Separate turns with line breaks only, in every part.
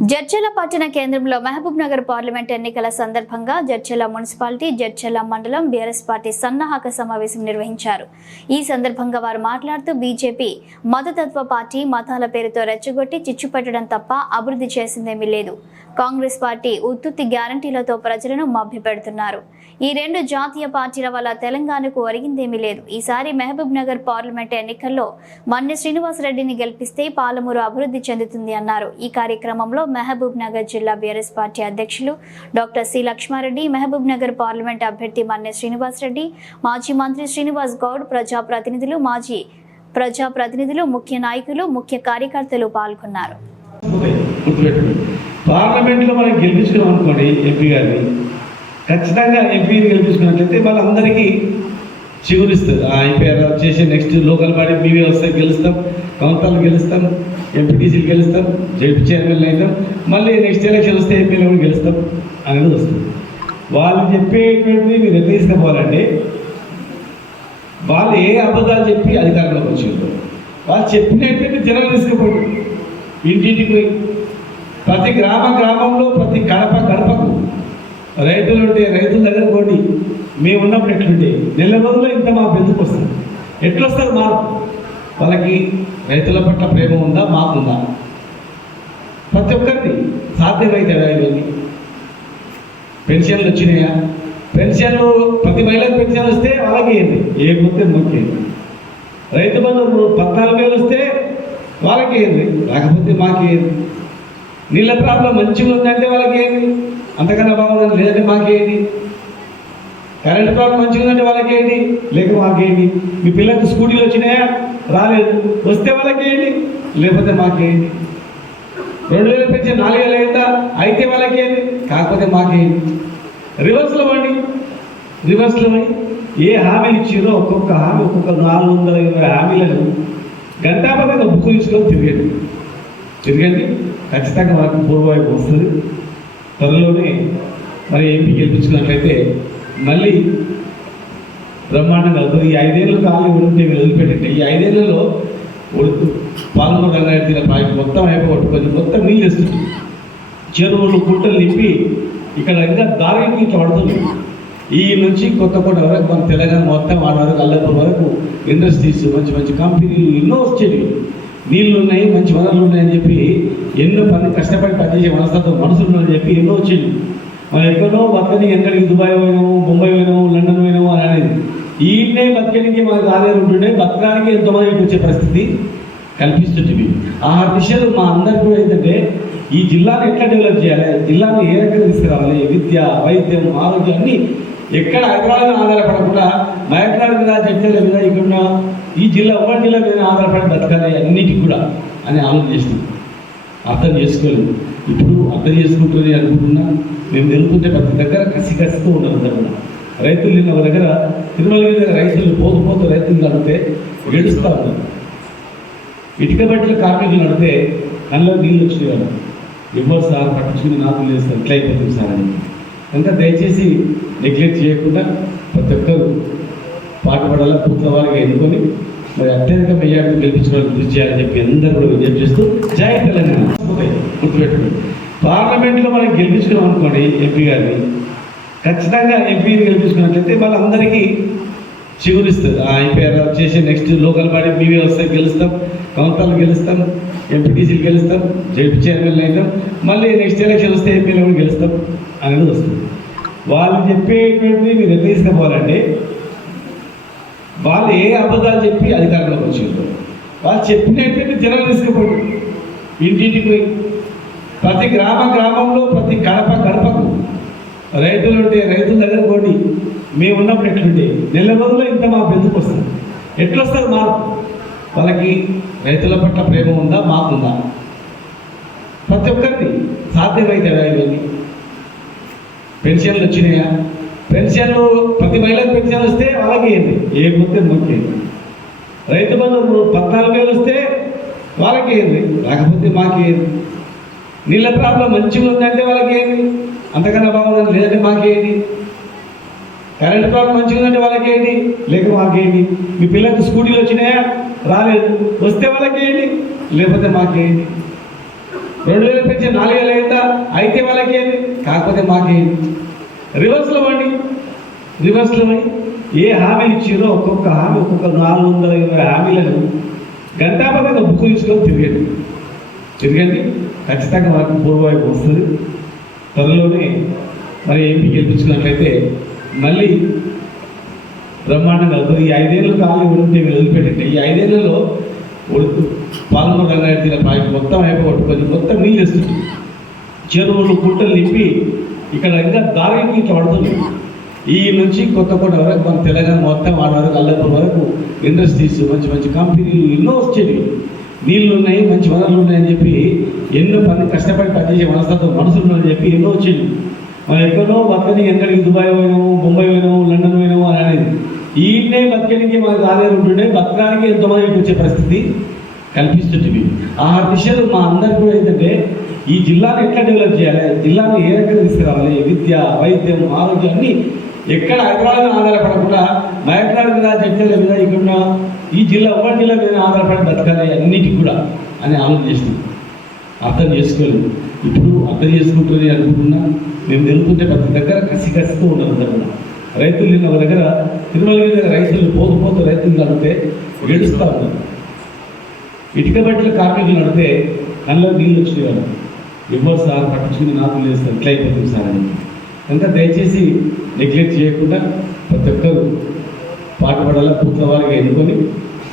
జడ్చల పట్టణ కేంద్రంలో మహబూబ్ నగర్ పార్లమెంట్ ఎన్నికల సందర్భంగా జడ్చల మున్సిపాలిటీ జడ్చల మండలం బీఆర్ఎస్ పార్టీ సన్నాహక సమావేశం నిర్వహించారు. ఈ సందర్భంగా వారు మాట్లాడుతూ బీజేపీ మతతత్వ పార్టీ మతాల పేరుతో రెచ్చగొట్టి చిచ్చుపెట్టడం తప్ప అభివృద్ధి చేసిందేమీ లేదు. కాంగ్రెస్ పార్టీ ఉత్తుత్తి గ్యారంటీలతో ప్రజలను మభ్యపెడుతున్నారు. ఈ రెండు జాతీయ పార్టీల వల్ల తెలంగాణకు ఒరిగిందేమీ లేదు. ఈసారి మహబూబ్ నగర్ పార్లమెంట్ ఎన్నికల్లో మన్య శ్రీనివాసరెడ్డిని గెలిపిస్తే పాలమూరు అభివృద్ధి చెందుతుంది అన్నారు. ఈ కార్యక్రమంలో మహబూబ్ నగర్ జిల్లా బీఆర్ఎస్ పార్టీ అధ్యక్షులు doctor C Lakshmareddy Mahabub Nagar parliament అభ్యర్థి మన్నె శ్రీనివాసరెడ్డి మాజీ మంత్రి శ్రీనివాస్ గౌడ్ ప్రజాప్రతినిధులు మాజీ ప్రజాప్రతినిధులు ముఖ్య నాయకులు ముఖ్య కార్యకర్తలు పాల్గొన్నారు.
పార్లమెంట్లో మనం గెలిపించుకున్నాం అనుకోండి ఎంపీ గారిని ఖచ్చితంగా ఎంపీని గెలిపించుకున్నట్లయితే వాళ్ళందరికీ చిగురిస్తుంది ఆ ఎంపీ చేసే నెక్స్ట్ లోకల్ బాడీ మేమే వస్తే గెలుస్తాం కౌంటర్లు గెలుస్తాం ఎంపీటీసీలు గెలుస్తాం జడ్పీ చైర్మన్లు అవుతాం మళ్ళీ నెక్స్ట్ ఎలక్షన్ వస్తే ఎంపీలు కూడా గెలుస్తాం అనేది వస్తుంది. వాళ్ళు చెప్పేటువంటిది మీరు ఎట్లా తీసుకుపోవాలంటే వాళ్ళు ఏ అబద్ధాలు చెప్పి అధికారంలోకి వచ్చారు వాళ్ళు చెప్పినటువంటి జనం తీసుకుపోండి. ఇంటింటికి పోయి ప్రతి గ్రామ గ్రామంలో ప్రతి కడప కడపకు రైతులు ఉంటే రైతుల దగ్గర పోండి. మేము ఉన్నప్పుడు ఎట్లుంటే నెల రోజుల్లో ఇంత మా బెందుకు వస్తుంది? ఎట్లొస్తుంది మార్పు? వాళ్ళకి రైతుల పట్ల ప్రేమ ఉందా మాకుందా ప్రతి ఒక్కరిని సాధ్యమైతే ఇవన్నీ పెన్షన్లు వచ్చినాయా? పెన్షన్లు ప్రతి మహిళకు పెన్షన్ వస్తే వాళ్ళకి ఏంది? ఏ గుర్తే ముఖ్యం రైతు బంధు పద్నాలుగు వేలు వస్తే వాళ్ళకి ఏంది? రాకపోతే మాకేంది నీళ్ళ ప్రాబ్లం మంచిగా ఉందంటే వాళ్ళకి ఏంది? అంతకన్నా బాగుందని లేదంటే మాకేంది కరెంట్ ప్రాబ్లం మంచిగా ఉందంటే వాళ్ళకి ఏంటి లేక మాకేంటి? మీ పిల్లలకు స్కూటీలు వచ్చినాయా? రాలేదు. వస్తే వాళ్ళకి ఏంటి లేకపోతే మాకేంటి? రెండు వేలు పెంచి నాలుగు వేలు అయిందా అయితే వాళ్ళకి ఏంటి కాకపోతే మాకేంటి? రివర్స్లో అండి రివర్స్లో పోయి ఏ హామీలు ఇచ్చిందో ఒక్కొక్క హామీ ఒక్కొక్క నాలుగు వందల ఇరవై హామీలను గంటాపదంగా బుక్ తీసుకొని తిరిగండి. తిరగండి. ఖచ్చితంగా మనకు పూర్వవైపు వస్తుంది. త్వరలోనే మరి ఎంపీ గెలిపించుకున్నట్లయితే మళ్ళీ బ్రహ్మాండంగా అవుతుంది. ఈ ఐదేళ్ళు ఖాళీ ఉంటే మీరు వదిలిపెట్టండి. ఈ ఐదేళ్ళలో ఉడుకు పాలమూరు రంగారెడ్డి జిల్లా ప్రాజెక్ట్ మొత్తం అయిపోగొట్టుకొని మొత్తం నీళ్ళు వేస్తుంది. చెరువులు గుట్టలు నింపి ఇక్కడ ఇంకా దారికి ఇట్లా పడుతుంది ఈ నుంచి కొత్త కొత్త వరకు మన తెలంగాణ మొత్తం ఆడ వరకు అల్లపూర్ వరకు ఇండస్ట్రీస్ మంచి మంచి కంపెనీలు ఎన్నో వచ్చేవి. నీళ్ళు ఉన్నాయి మంచి వనరులు ఉన్నాయని చెప్పి ఎన్నో పని కష్టపడి పనిచేసే మనస్తత్వం మనసులు ఉన్నాయని చెప్పి ఎన్నో వచ్చేవి. మనం ఎక్కడో బతకని ఎక్కడికి దుబాయ్ పోయినాము ముంబై పోయినాము లండన్ పోయినాము అని అనేది. ఈయనే బతకడానికి మనకు ఆధారం ఉంటుండే బతకడానికి ఎంతోమందికి వచ్చే పరిస్థితి కల్పిస్తుంటుంది. ఆ దిశలు మా అందరికి కూడా ఏంటంటే ఈ జిల్లాను ఎట్లా డెవలప్ చేయాలి జిల్లాను ఏ రకంగా తీసుకురావాలి విద్య వైద్యం ఆరోగ్యం అన్నీ ఎక్కడ హైదరాబాద్ ఆధారపడకుండా మహబూబ్నగర్ మీద జడ్చల మీద ఇక్కడ ఈ జిల్లా ఉమ్మడి జిల్లా మీద ఆధారపడి బతకాలి అన్నిటికి కూడా అని ఆలోచన చేసింది అర్థం చేసుకోలేదు. ఇప్పుడు అర్థం చేసుకుంటుంది అనుకుంటున్నా. మేము తెలుపుకుంటే ప్రతి దగ్గర కసి కసితో ఉన్నారు అందరూ రైతులు నిన్న ఒక దగ్గర తిరుమలగిరి దగ్గర రైతులు పోతు పోతూ రైతులు నడితే ఏడుస్తూ ఉన్నారు. ఇటుక బట్టల కార్మికులు నడితే కళ్ళలో నీళ్ళు వచ్చేవాళ్ళు ఎవరు సార్ పట్టించుకుని నాకు లేదు సార్ ఇట్లా అయిపోతుంది సార్ అని. కనుక దయచేసి నెగ్లెక్ట్ చేయకుండా ప్రతి ఒక్కరు పాటుపడాలా పూర్తి వారిగా ఎన్నుకొని మరి అత్యధిక మెజార్టీ వాళ్ళు కృషి చేయాలని చెప్పి అందరూ కూడా విజ్ఞప్తి చేస్తూ జై తెలంగాణ. గుర్తుపెట్టుకోండి. పార్లమెంట్లో మనం గెలిపించుకున్నాం అనుకోండి ఎంపీ గారిని ఖచ్చితంగా ఎంపీని గెలిపించుకున్నట్లయితే వాళ్ళందరికీ చిగురిస్తుంది ఆ ఎంపీఆర్ చేసే నెక్స్ట్ లోకల్ బాడీ మీవే వస్తే గెలుస్తాం. కౌంటర్లు గెలుస్తాం ఎంపీటీసీలు గెలుస్తాం జడ్పీ చైర్మన్లు అవుతాం. మళ్ళీ నెక్స్ట్ ఎలక్షన్ వస్తే ఎంపీలు కూడా గెలుస్తాం అనేది వస్తుంది. వాళ్ళు చెప్పేటువంటిది మీరు ఎట్లా తీసుకుపోవాలంటే వాళ్ళు ఏ అబద్ధాలు చెప్పి అధికారంలోకి వచ్చారు వాళ్ళు చెప్పినటువంటి జనం తీసుకుపోండి. ఇంటింటికి పోయి ప్రతి గ్రామ గ్రామంలో ప్రతి గడప గడపకు రైతులు ఉంటే రైతుల దగ్గర పోండి. మేము ఉన్నప్పుడు ఎట్లుంటే నెల రోజుల్లో ఇంత మా బెందుకు వస్తుంది? ఎట్లొస్తారు మార్పు వాళ్ళకి రైతుల పట్ల ప్రేమ ఉందా? మాకుందా ప్రతి ఒక్కరిని సాధ్యమైతే ఇవన్నీ పెన్షన్లు వచ్చినాయా? పెన్షన్లు ప్రతి మహిళకు పెన్షన్ వస్తే వాళ్ళకి ఏంది? ఏ ముఖ్యం రైతు బంధు పద్నాలుగు వేలు వస్తే వాళ్ళకి ఏంది? రాకపోతే మాకేంది నీళ్ళ ప్రాబ్లం మంచిగా ఉందంటే వాళ్ళకి ఏంది? అంతకన్నా బాగుందని లేదంటే మాకేంటి కరెంట్ ప్రాబ్లం మంచిగా ఉందంటే వాళ్ళకి ఏంటి లేక మాకేంటి మీ పిల్లలకు స్కూటీలు వచ్చినాయా? రాలేదు. వస్తే వాళ్ళకి ఏంటి లేకపోతే మాకేంటి రెండు వేలు పెంచి నాలుగు వేలు అయితే వాళ్ళకేంది కాకపోతే మాకేంటి రివర్స్లో అండి రివర్స్లో అయి ఏ హామీలు ఇచ్చారో ఒక్కొక్క హామీ ఒక్కొక్క నాలుగు వందల ఇరవై హామీలను గంటాపదంగా బుక్ తీసుకొని తిరగండి. తిరగండి. ఖచ్చితంగా మనకు పూర్వవైపు వస్తుంది. త్వరలోనే మరి ఎంపీ గెలిపించుకున్నట్లయితే మళ్ళీ బ్రహ్మాండంగా అవుతుంది. ఈ ఐదేళ్ళు కాలం ఉంటే వదిలిపెట్టండి. ఈ ఐదేళ్ళలో ఉడుకు పాలమూరు రంగారెడ్డి ప్రాజెక్ట్ మొత్తం అయిపోగొట్టుకొని మొత్తం నీళ్ళు వేస్తుంది చెరువులు గుట్టలు నింపి ఇక్కడ ఇంకా దారికి నుంచి వాడుతుంది ఈ నుంచి కొత్త కొత్త వరకు మన తెలంగాణ మొత్తం ఆడ వరకు అల్లపూర్ వరకు ఇండస్ట్రీస్ మంచి మంచి కంపెనీలు ఎన్నో వచ్చేవి. నీళ్ళు ఉన్నాయి మంచి వనరులు ఉన్నాయని చెప్పి ఎన్నో పని కష్టపడి పనిచేసే మనసులతో మనసులు ఉన్నాయని చెప్పి ఎన్నో వచ్చేవి. మనం ఎక్కడో బతకని ఎక్కడికి దుబాయ్ పోయినాము ముంబై పోయినాము లండన్ పోయినాము అని అనేది. ఈయనే బతకడానికి మనకు ఆదాయం ఉంటుండే బతకడానికి ఎంతమందికి వచ్చే పరిస్థితి కల్పిస్తుంటుంది ఆ దిశలు మా అందరికి కూడా ఏంటంటే ఈ జిల్లాను ఎట్లా డెవలప్ చేయాలి? జిల్లాను ఏ రకంగా తీసుకురావాలి? విద్య వైద్యం ఆరోగ్యం అన్ని ఎక్కడ హైదరాబాద్ ఆధారపడకుండా మహబూబ్నగర్ మీద జడ్చల మీద ఇక్కడ ఈ జిల్లా ఉమ్మడి జిల్లా మీద ఆధారపడి బతకాలి అన్నిటికి కూడా అని ఆలోచన చేసింది అర్థం చేసుకోలేదు. ఇప్పుడు అర్థం చేసుకుంటుంది అనుకుంటున్నా. మేము వెళ్తుంటే ప్రతి దగ్గర కసి కసితో ఉండదు అందరూ రైతులు నిన్న ఒక దగ్గర తిరుమలగిరి దగ్గర రైతులు పోతూ పోతూ రైతులు నడితే ఏడుస్తూ ఉన్నారు. ఇటుక బట్టల కార్మికులు నడితే కళ్ళలో నీళ్ళు వచ్చేవాళ్ళు. ఎవరు సార్ పట్టించుకుని నాకు లేదు సార్. ఇట్లా అయిపోతుంది సార్ అని. కనుక దయచేసి నెగ్లెక్ట్ చేయకుండా ప్రతి ఒక్కరు పాటుపడాలా పూర్తి వారికి ఎన్నుకొని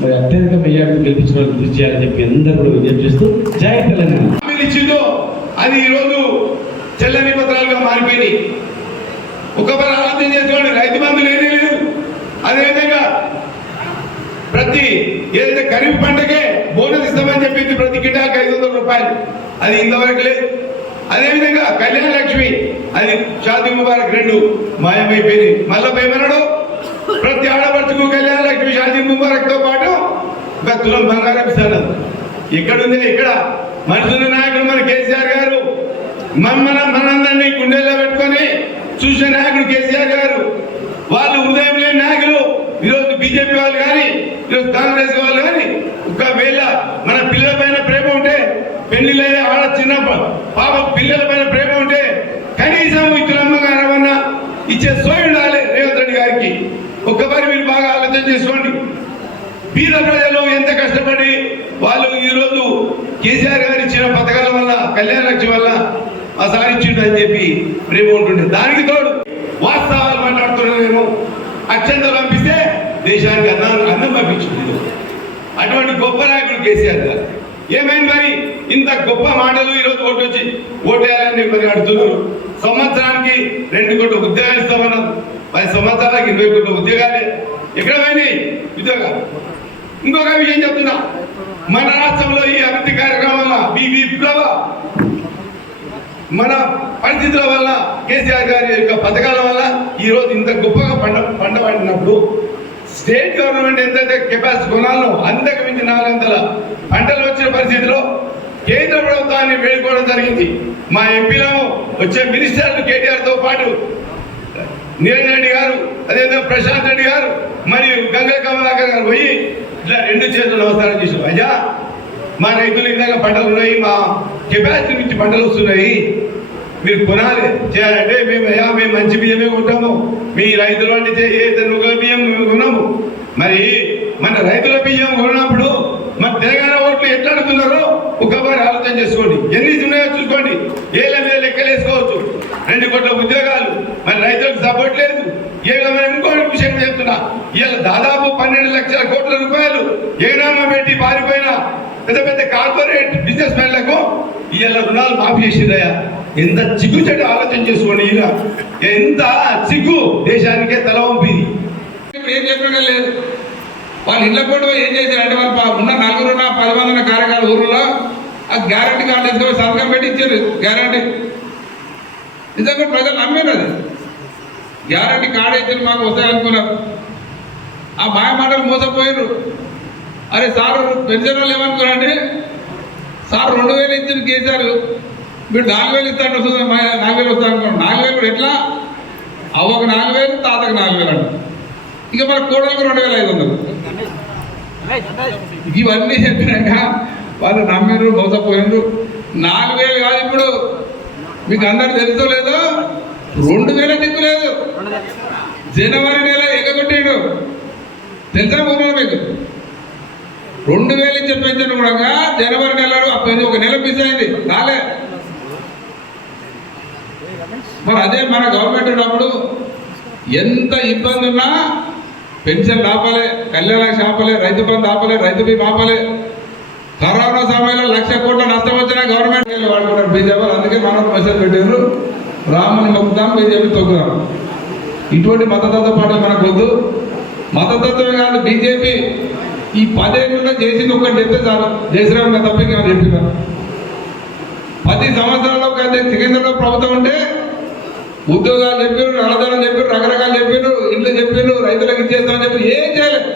మరి అత్యధిక మెయ్యాకు గెలిపించిన వాళ్ళు కృషి చేయాలని చెప్పి అందరూ కూడా విజ్ఞప్తి చేస్తూ జై తెలంగాణ.
ఇచ్చిందో అది ఈరోజు చెల్లని పత్రాలుగా మారిపోయినాయి. ఒక పని ఆలోచన చేసుకోండి రైతు బంధు లేనే లేదు. అదేవిధంగా ప్రతి ఏదైతే ఖరీఫ్ పంటకే బోనస్ ఇస్తామని చెప్పింది ప్రతి కిటాకి ఐదు వందల రూపాయలు. అది ఇంతవరకు లేదు. అదేవిధంగా కళ్యాణ లక్ష్మి అది షాది ముబారక్ రెండు. మాయమైపోయింది మళ్ళా భయమనడు ప్రతి ఆడపడుచుకు కళ్యాణ లక్ష్మి షాది ముబారక్తో పాటు ఒక తులం బంగారం ఇస్తాను ఎక్కడుంది ఇక్కడ. మనుషుల నాయకుడు మన కేసీఆర్ గారు. మన మనందరినీ గుండెల్లో పెట్టుకొని చూసిన నాయకుడు కేసీఆర్ గారు. వాళ్ళు ఉదయం లేని నాయకులు. ఈరోజు బీజేపీ వాళ్ళు కానీ ఈరోజు కాంగ్రెస్ వాళ్ళు కానీ ఒకవేళ మన పిల్లల పైన ప్రేమ ఉంటే పెళ్ళిలైన ఆడ చిన్న పాప పిల్లల పైన ప్రేమ ఉంటే కనీసం ఇచ్చిన అమ్మగారమన్నా ఇచ్చే సోయి ఉండాలి రేవంత్ రెడ్డి గారికి. ఒక్కసారి మీరు బాగా ఆలోచన చేసుకోండి. పీద ప్రజలు ఎంత కష్టపడి వాళ్ళు ఈరోజు కేసీఆర్ గారు ఇచ్చిన పథకాల వల్ల కళ్యాణ లక్ష్మి వల్ల ఆ సాధించిండు అని చెప్పి ప్రేమ ఉంటుండే. దానికి తోడు వాస్తవాలు మాట్లాడుతున్నారేమో. అత్యంత పంపిస్తే దేశానికి అన్నం అన్నం పంపించింది. అటువంటి గొప్ప నాయకుడు కేసీఆర్ గారు. ఏమైంది మరి? ఇంత గొప్ప మాటలు ఈరోజు ఓటు వచ్చి ఓటు వేయాలని మరి అడుగుతున్నారు. సంవత్సరానికి రెండు కోట్ల ఉద్యోగాలు ఇస్తామన్నారు. పది సంవత్సరాలకు ఇరవై కోట్ల ఉద్యోగాలే. ఎక్కడ పోయినాయి? ఉద్యోగాలు. ఇంకొక విషయం చెప్తున్నా. మన రాష్ట్రంలో ఈ అభివృద్ధి కార్యక్రమం వల్ల ఈ విప్లవ మన పరిస్థితుల వల్ల కేసీఆర్ గారి యొక్క పథకాల వల్ల ఈరోజు ఇంత గొప్పగా పంట పంట పండినప్పుడు స్టేట్ గవర్నమెంట్ ఎంతైతే కెపాసిటీ కొనాలో అంతకు మించి నాలుగు వందల పంటలు వచ్చిన పరిస్థితిలో కేంద్ర ప్రభుత్వాన్ని వేడుకోవడం జరిగింది. మా ఎంపీలను వచ్చే మినిస్టర్లు కేటీఆర్తో పాటు నిరంజన్ రెడ్డి గారు అదేవిధంగా ప్రశాంత్ రెడ్డి గారు మరియు గంగా కమలాకర్ గారు పోయి ఇట్లా రెండు చేతులు నమస్కారం చేశారు. అయ్యా మా రైతులు ఇందాక పంటలు ఉన్నాయి మా కెపాసిటీ నుంచి పంటలు వస్తున్నాయి. మీరు కొనాలి. చేయాలంటే మేము అయ్యా మేము మంచి బియ్యమే కొంటాము. మీ రైతుల అంటే ఏ బియ్యం మేము కొన్నాము మరి మన రైతుల బియ్యం కొన్నప్పుడు మన తెలంగాణ ఓట్లు ఎట్లా అనుకున్నారో ఒకసారి ఆలోచన చేసుకోండి. ఎన్ని ఉన్నాయో చూసుకోండి. ఏళ్ళ మీద లెక్కలు వేసుకోవచ్చు. రెండు కోట్ల ఉద్యోగాలు. మన రైతులకు సపోర్ట్ లేదు. ఏ ఇంకో విషయం చెప్తున్నా. ఇవాళ దాదాపు పన్నెండు లక్షల కోట్ల రూపాయలు ఏనామా పెట్టి పారిపోయిన పెద్ద పెద్ద కార్పొరేట్ బిజినెస్ మ్యాన్లకు ఇవాళ రుణాలు మాఫీ చేసిందయ్యా. ఎంత చిగ్గు చెడు ఆలోచన చేసుకోండి ఈయన ఎంత చిగ్గు దేశానికే తల పంపింది
ఇప్పుడు ఏం చెప్పడం లేదు. వాళ్ళు ఇళ్ళ కూడా ఏం చేశారంటే వాళ్ళు ఉన్న నలుగురు ఉన్న పది మంది కార్యకాల ఊర్లో ఆ గ్యారంటీ కార్డు ఎంతో సంతకం పెట్టి ఇచ్చారు. గ్యారంటీ నిజంగా ప్రజలు నమ్మారు అది. గ్యారంటీ కార్డు ఇచ్చారు మాకు వస్తాయి ఆ మాయ మాటలు మోసపోయారు అరే సార్ పెన్షన్ వాళ్ళు ఏమనుకున్నారంటే సార్ రెండు వేలు ఇచ్చిన కేసీఆర్. మీరు నాలుగు వేలు ఇస్తాడు వస్తుంది మా నాలుగు వేలు వస్తాను అనుకోండి నాలుగు వేలు కూడా ఎట్లా? అవ్వకు నాలుగు వేలు తాతకు నాలుగు వేలు అంట. ఇక మన కోడలకు రెండు వేల ఐదు వందలు. ఇవన్నీ చెప్పినాక వాళ్ళు నమ్మిండ్రు మోసపోయినారు నాలుగు వేలు కాదు ఇప్పుడు. మీకు అందరు తెలుసో లేదో? రెండు వేల దిక్కు లేదు. జనవరి నెల ఎగగొట్టాడు. తెలుసా ఊళ్ళో మీకు? రెండు వేలు ఇచ్చే పెన్షన్ కూడా. జనవరి నెలలో ఒక నెల మిస్ అయింది. రాలే. మరి అదే మన గవర్నమెంట్ ఉన్నప్పుడు ఎంత ఇబ్బంది ఉన్నా పెన్షన్ ఆపలే కళ్యాణ ఆపలే రైతు బంధు ఆపలే రైతు బీమా ఆపలే. కరోనా సమయంలో లక్ష కోట్ల నష్టం వచ్చిన గవర్నమెంట్ వాడుకున్నారు? బీజేపీ అందుకే మనం మెసేజ్ పెట్టారు రాముని మొక్కుదాం బీజేపీ తొక్కుదాం. ఇటువంటి మతతత్వ పాటలు మనకు వద్దు. మతతత్వమే కాదు బీజేపీ ఈ పదేళ్ళలో చేసింది ఒకటి చెప్తే చాలు. జయశ్రామ్ తప్ప ఇంకేమైనా చెప్పిన పది సంవత్సరాల్లో కాదు కేంద్రంలో ప్రభుత్వం ఉంటే ఉద్యోగాలు చెప్పారు అన్నదానం చెప్పారు రకరకాలు చెప్పారు ఇల్లు చెప్పారు రైతులకు ఇచ్చేస్తామని చెప్పి ఏం చేయలేదు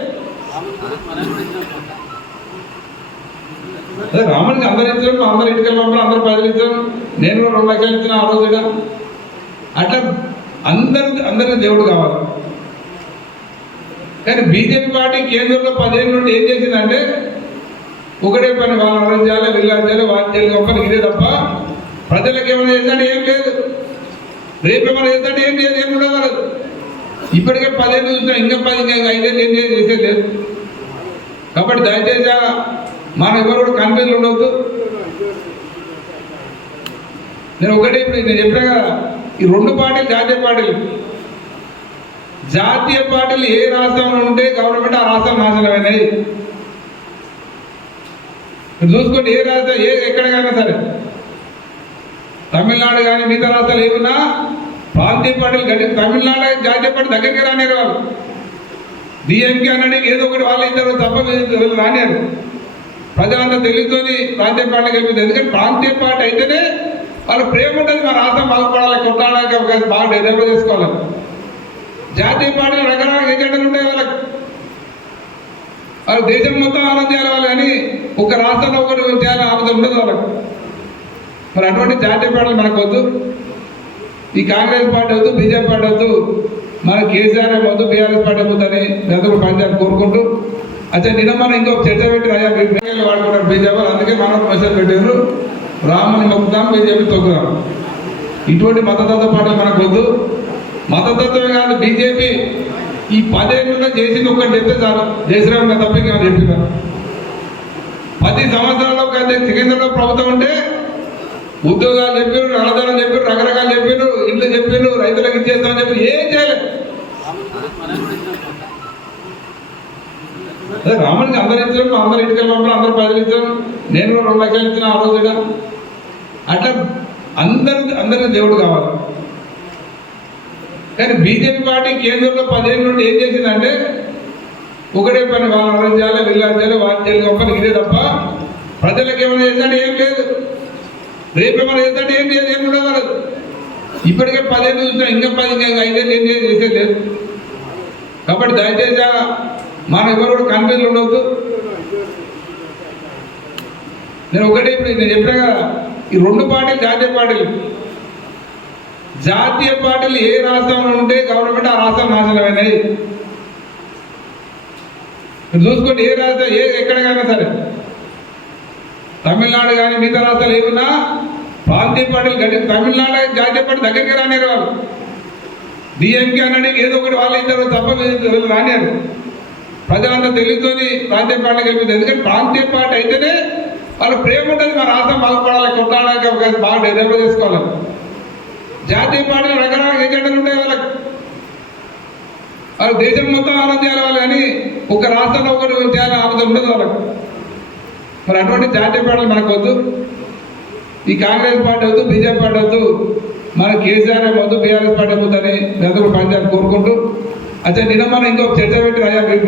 అదే రాముడికి అందరు ఇచ్చారు అందరు ఇంటికి పంపడం అందరు ప్రజలు ఇచ్చారు. నేను కూడా రెండు లక్షలు ఇచ్చిన ఆ రోజుగా అట్లా అందరి అందరికి దేవుడు కావాలి. కానీ బీజేపీ పార్టీ కేంద్రంలో పదిహేను నుండి ఏం చేసిందంటే ఒకటే పని వాళ్ళు ఆలోచించాలి వీళ్ళు చేయాలి వాళ్ళు చేయాలి గొప్పని ఇదే తప్ప ప్రజలకు ఏమైనా చేస్తాడు ఏం లేదు. రేపు మనం ఎంత ఏం లేదు ఏం ఉండగలదు ఇప్పటికే పదేళ్ళు చూసినా ఇంకా పది ఇంకా ఐదేళ్ళు ఏం చేసి చేసేది లేదు. కాబట్టి దయచేసి మన ఎవరు కూడా కన్ఫ్యూజ్ ఉండవద్దు నేను ఒకటే ఇప్పుడు నేను చెప్పినా కదా ఈ రెండు పార్టీలు జాతీయ పార్టీలు. జాతీయ పార్టీలు ఏ రాష్ట్రంలో ఉంటే గవర్నమెంట్ ఆ రాష్ట్రం నాశనమైనాయి మీరు చూసుకోండి ఏ రాష్ట్రం ఏ కానీ సరే. తమిళనాడు కానీ మిగతా రాష్ట్రాలు ఏమున్నా ప్రాంతీయ పార్టీలు గట్టి తమిళనాడు జాతీయ పార్టీ దగ్గరికి రానేరు వాళ్ళు. డిఎంకే అనడానికి ఏదో ఒకటి వాళ్ళు ఇద్దరు తప్ప వీళ్ళు రానేరు. రానియారు ప్రజలంతా తెలుగుతోని ప్రాంతీయ పార్టీ కలిపింది ఎందుకంటే ప్రాంతీయ పార్టీ అయితేనే వాళ్ళ ప్రేమ ఉంటుంది. మన రాష్ట్రం బాగుపడాలి కొట్టాడానికి బాగా డెవలప్ చేసుకోవాలి. జాతీయ పార్టీలు రకరకాల ఎజెండాలు ఉంటాయి వాళ్ళకి. వాళ్ళు దేశం మొత్తం ఆనందం చేయాలి వాళ్ళు కానీ ఒక రాష్ట్రంలో ఒకటి చేయాలని ఆనందం ఉండదు వాళ్ళకి. మరి అటువంటి జాతీయ పార్టీలు మనకు వద్దు ఈ కాంగ్రెస్ పార్టీ వద్దు బీజేపీ పార్టీ వద్దు మన కేసీఆర్ వద్దు బీఆర్ఎస్ పార్టీ వద్దని అందరూ పనిచేయాలని కోరుకుంటూ అయితే నిన్న మనం ఇంకొక చర్చ పెట్టి అయ్యా బీజేపీ వాడుకున్నారు బీజేపీ అందుకే మనం మెసేజ్ పెట్టారు రాముని మొక్కుతాం బీజేపీ తొక్కుదాం ఇటువంటి మతతత్వ పార్టీలు మనకు వద్దు. మతతత్వమే కాదు బీజేపీ ఈ పదేళ్ళలో చేసింది ఒక్కటి చెప్తే చాలు. జయశ్రీరామ్ తప్ప ఇంకేమైనా చెప్పిన పది సంవత్సరాల్లో కాదు కేంద్రంలో ప్రభుత్వం ఉంటే ఉద్యోగాలు చెప్పారు అన్నదానం చెప్పారు రకరకాలు చెప్పారు ఇల్లు చెప్పారు రైతులకు ఇచ్చేస్తామని చెప్పి ఏం చేయలేదు. అదే రాముడికి అందరు ఇచ్చారు అందరు ఇంటికి అందరు ప్రజలు ఇచ్చారు. నేను కూడా రెండు లక్షలు ఇచ్చిన ఆ రోజుగా అట్లా అందరి అందరికీ దేవుడు కావాలి. కానీ బీజేపీ పార్టీ కేంద్రంలో పదిహేను నుండి ఏం చేసిందంటే ఒకటే పని వాళ్ళు ఆలోచించాలి వీళ్ళు చేయాలి వాళ్ళు చేయాలి గొప్పని ఇదే తప్ప ప్రజలకు ఏమైనా చేస్తాడు ఏం లేదు. రేపు మనం ఎంత ఏం లేదు ఏం ఉండదు ఇప్పటికే పదేళ్ళు చూసినా ఇంకా పది ఇంకా ఐదేళ్ళు ఏం చేయాలి? చేసేది లేదు. కాబట్టి దయచేసి ఆ మనం ఎవరు కూడా కన్ఫ్యూజ్ ఉండవద్దు నేను ఒకటే ఇప్పుడు నేను చెప్పినా కదా ఈ రెండు పార్టీలు జాతీయ పార్టీలు. జాతీయ పార్టీలు ఏ రాష్ట్రంలో ఉంటే గవర్నమెంట్ ఆ రాష్ట్రం నాశనమైనది. మీరు చూసుకోండి ఏ రాష్ట్రం ఏ కానీ సరే. తమిళనాడు కానీ మిగతా రాష్ట్రాలు ఏమున్నా ప్రాంతీయ పార్టీలు గట్టి తమిళనాడు జాతీయ పార్టీ దగ్గరికి రానేరు వాళ్ళు. డిఎంకే అనడానికి ఏదో ఒకటి వాళ్ళు ఇద్దరు తప్ప వీళ్ళు రానేరు. ప్రజలంతా తెలుగుతోని ప్రాంతీయ పార్టీ గెలిపింది. ఎందుకంటే ప్రాంతీయ పార్టీ అయితేనే వాళ్ళ ప్రేమ ఉంటుంది మా రాష్ట్రం బాగుపడాలి కొట్టడానికి ఒక బాగా డెవలప్ చేసుకోవాలి. జాతీయ పార్టీలు రకరకాల ఎజెండాలు ఉంటాయి వాళ్ళకి. వాళ్ళు దేశం మొత్తం ఆలోచన చేయాలి వాళ్ళు కానీ ఒక రాష్ట్రంలో ఒకటి చేయాలని ఆలోచన ఉండదు వాళ్ళకి. మరి అటువంటి జాతీయ పార్టీలు మనకు వద్దు. ఈ కాంగ్రెస్ పార్టీ వద్దు బీజేపీ పార్టీ వద్దు మన కేసీఆర్ ఏం వద్దు బీఆర్ఎస్ పార్టీ వద్దని అందరూ పనిచేయాలని కోరుకుంటూ అయితే నిన్న మనం ఇంకొక చర్చ పెట్టి అయ్యా